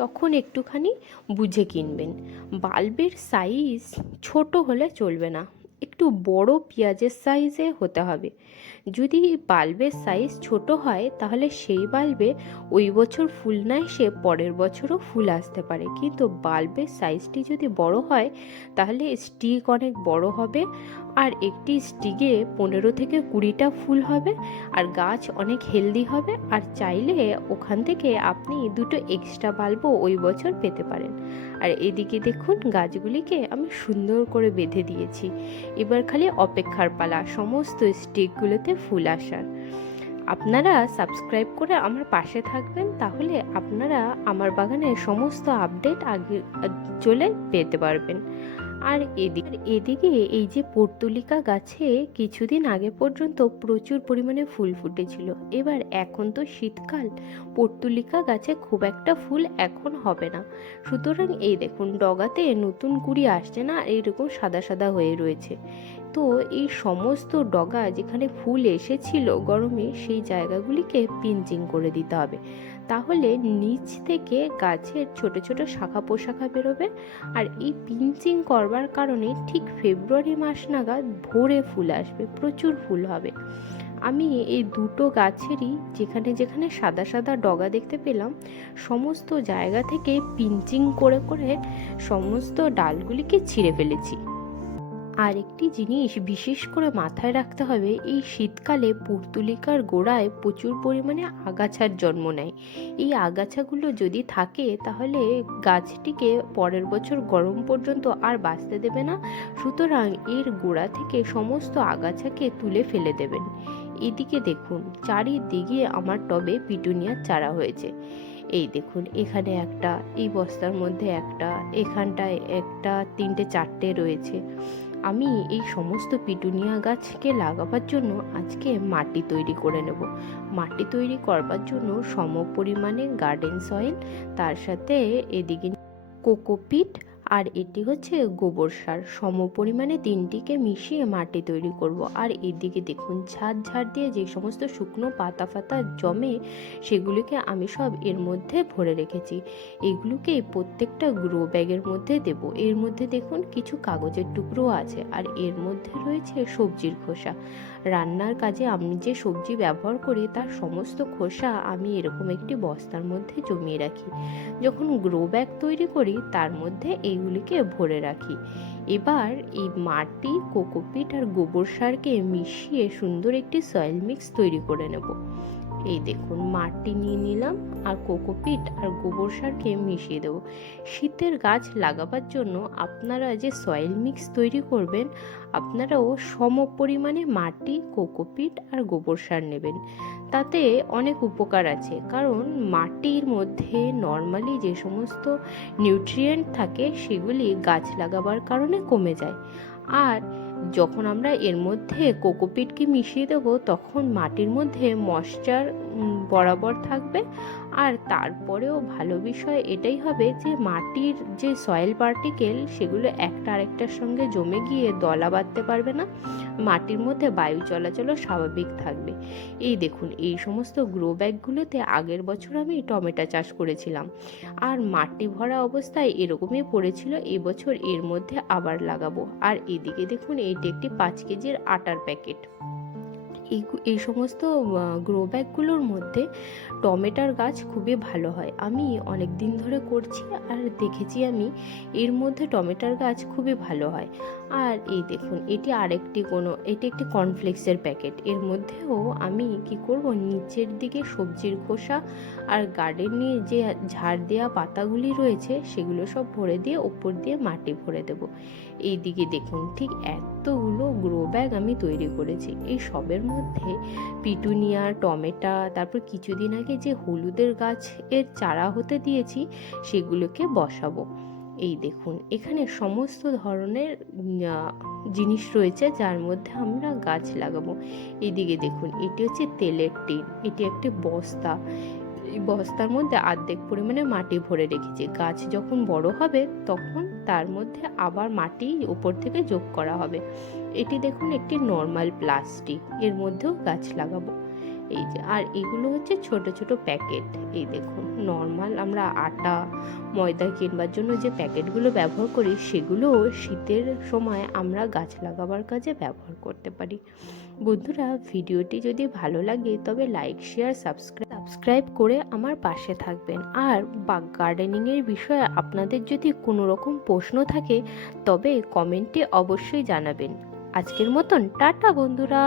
তখন একটুখানি বুঝে কিনবেন। বাল্বের সাইজ ছোট হলে চলবে না, একটু বড় পেঁয়াজের সাইজে হতে হবে। যদি বাল্বের সাইজ ছোট হয় তাহলে সেই বাল্বে ওই বছর ফুল না এসে পরের বছরও ফুল আসতে পারে, কিন্তু বাল্বের সাইজটি যদি বড় হয় তাহলে স্টিক অনেক বড় হবে, আর একটি স্টিকে 15 থেকে 20টা ফুল হবে, আর গাছ অনেক হেলদি হবে। আর চাইলে ওখান থেকে আপনি দুটো এক্সট্রা বাল্বও ওই বছর পেতে পারেন। আর এদিকে দেখুন গাছগুলিকে আমি সুন্দর করে বেঁধে দিয়েছি। এবার খালি অপেক্ষার পালা সমস্ত স্টিকগুলোতে ফুল আসার। আপনারা সাবস্ক্রাইব করে আমার পাশে থাকবেন, তাহলে আপনারা আমার বাগানের সমস্ত আপডেট আগে চলে পেতে পারবেন। আর এদিকে এই যে পর্তুলিকা গাছে কিছুদিন আগে পর্যন্ত প্রচুর পরিমাণে ফুল ফুটেছিল, এবার এখন তো শীতকাল, পর্তুলিকা গাছে খুব একটা ফুল এখন হবে না। সুতরাং এই দেখুন ডগাতে নতুন কুঁড়ি আসছে না, এইরকম সাদা সাদা হয়ে রয়েছে। তো এই সমস্ত ডগা যেখানে ফুল এসেছিল গরমে, সেই জায়গাগুলিকে পিঞ্চিং করে দিতে হবে, তাহলে নিচ থেকে গাছের ছোট ছোট শাখা পোশাখা বেরোবে। আর এই পিঞ্চিং করবার কারণে ঠিক ফেব্রুয়ারি মাস নাগাদ ভোরে ফুল আসবে, প্রচুর ফুল হবে। আমি এই দুটো গাছেরই যেখানে যেখানে সাদা সাদা ডগা দেখতে পেলাম, সমস্ত জায়গা থেকে পিঞ্চিং করে করে সমস্ত ডালগুলিকে ছিঁড়ে ফেলেছি। আর একটি জিনিস বিশেষ করে মাথায় রাখতে হবে, এই শীতকালে পর্তুলিকার গোড়ায় প্রচুর পরিমাণে আগাছার জন্ম নেয়। এই আগাছাগুলো যদি থাকে তাহলে গাছটিকে পরের বছর গরম পর্যন্ত আর বাঁচতে দেবে না। সুতরাং এর গোড়া থেকে সমস্ত আগাছাকে তুলে ফেলে দেবেন। এদিকে দেখুন চারিদিকে আমার টবে পিটুনিয়ার চারা হয়েছে। এই দেখুন এখানে একটা, এই বস্তার মধ্যে একটা, এখানটায় একটা, 3টে 4টে রয়েছে। আমি এই সমস্ত পিটুনিয়া গাছকে লাগাবার জন্য আজকে মাটি তৈরি করে নেব। মাটি তৈরি করবার জন্য সম পরিমাণে গার্ডেন সয়েল, তার সাথে এদিকে কোকোপিট, আর এটি হচ্ছে গোবর সার, সম পরিমাণে 3টিকে মিশিয়ে মাটি তৈরি করব। আর এদিকে দেখুন ঝাড় দিয়ে যে সমস্ত শুকনো পাতা ফাতা জমে, সেগুলিকে আমি সব এর মধ্যে ভরে রেখেছি। এগুলোকে প্রত্যেকটা গ্রো ব্যাগের মধ্যে দেব। এর মধ্যে দেখুন কিছু কাগজের টুকরো আছে, আর এর মধ্যে রয়েছে সবজির খোসা। রান্নার কাজে আমি যে সবজি ব্যবহার করি তার সমস্ত খোসা আমি এরকম একটি বস্তার মধ্যে জমিয়ে রাখি। যখন গ্রো ব্যাগ তৈরি করি তার মধ্যে এইগুলিকে ভরে রাখি। এবার এই মাটি, কোকোপিট আর গোবর সারকে মিশিয়ে সুন্দর একটি সয়েল মিক্স তৈরি করে নেব। এই দেখুন মাটি নিয়ে নিলাম, আর কোকোপিট আর গোবর সারকে মিশিয়ে দেবো। শীতের গাছ লাগাবার জন্য আপনারা যে সয়েল মিক্স তৈরি করবেন, আপনারাও সম পরিমাণে মাটি, কোকোপিট আর গোবর সার নেবেন। তাতে অনেক উপকার আছে, কারণ মাটির মধ্যে নর্মালি যে সমস্ত নিউট্রিয়েন্ট থাকে সেগুলি গাছ লাগাবার কারণে কমে যায়। আর যখন আমরা এর মধ্যে কোকোপিটকে মিশিয়ে দেবো তখন মাটির মধ্যে ময়েশ্চার বরাবর থাকবে। আর তারপরেও ভালো বিষয় এটাই হবে যে মাটির যে সয়েল পার্টিকেল সেগুলো একটা আরেকটার সঙ্গে জমে গিয়ে দলা বাঁধতে পারবে না, মাটির মধ্যে বায়ু চলাচলও স্বাভাবিক থাকবে। এই দেখুন এই সমস্ত গ্রো ব্যাগগুলোতে আগের বছর আমি টমেটো চাষ করেছিলাম, আর মাটি ভরা অবস্থায় এরকমই পড়েছিল। এবছর এর মধ্যে আবার লাগাবো। আর এদিকে দেখুন এইটি একটি 5 কেজির আটার প্যাকেট। এই সমস্ত গ্রো ব্যাগগুলোর মধ্যে টমেটোর গাছ খুবই ভালো হয়। আমি অনেক দিন ধরে করছি আর দেখেছি আমি এর মধ্যে টমেটোর গাছ খুবই ভালো হয়। আর এই দেখুন এটি একটি কর্নফ্লেক্সের প্যাকেট। এর মধ্যেও আমি কি করব, নিচের দিকে সবজির খোসা আর গার্ডেনে যে ঝাড় দেওয়া পাতাগুলি রয়েছে সেগুলো সব ভরে দিয়ে ওপর দিয়ে মাটি ভরে দেব। এই দিকে দেখুন ঠিক এতগুলো গ্রো ব্যাগ আমি তৈরি করেছি। এই সবের মধ্যে পিটুনিয়া, টমেটো, তারপর কিছুদিন আগে যে হলুদের গাছ এর চারা হতে দিয়েছি সেগুলোকে বসাবো। এই দেখুন এখানে সমস্ত ধরনের জিনিস রয়েছে যার মধ্যে আমরা গাছ লাগাবো। এইদিকে দেখুন এটি হচ্ছে তেলের টিন, এটি একটি বস্তা। এই বস্তার মধ্যে অর্ধেক পরিমাণে মাটি ভরে রেখেছি। গাছ যখন বড় হবে তখন তার মধ্যে আবার মাটি উপর থেকে যোগ করা হবে। এটি দেখুন একটি নর্মাল প্লাস্টিক, এর মধ্যেও গাছ লাগাবো। এই যে, আর এগুলো হচ্ছে ছোট ছোট প্যাকেট। এই দেখুন, নর্মাল আমরা আটা ময়দা কিনবার জন্য যে প্যাকেটগুলো ব্যবহার করি, সেগুলো শীতের সময় আমরা গাছ লাগাবার কাজে ব্যবহার করতে পারি। বন্ধুরা, ভিডিওটি যদি ভালো লাগে তবে লাইক শেয়ার সাবস্ক্রাইব করে আমার পাশে থাকবেন। আর গার্ডেনিংয়ের বিষয়ে আপনাদের যদি কোনো রকম প্রশ্ন থাকে তবে কমেন্টে অবশ্যই জানাবেন। আজকের মতন টাটা বন্ধুরা।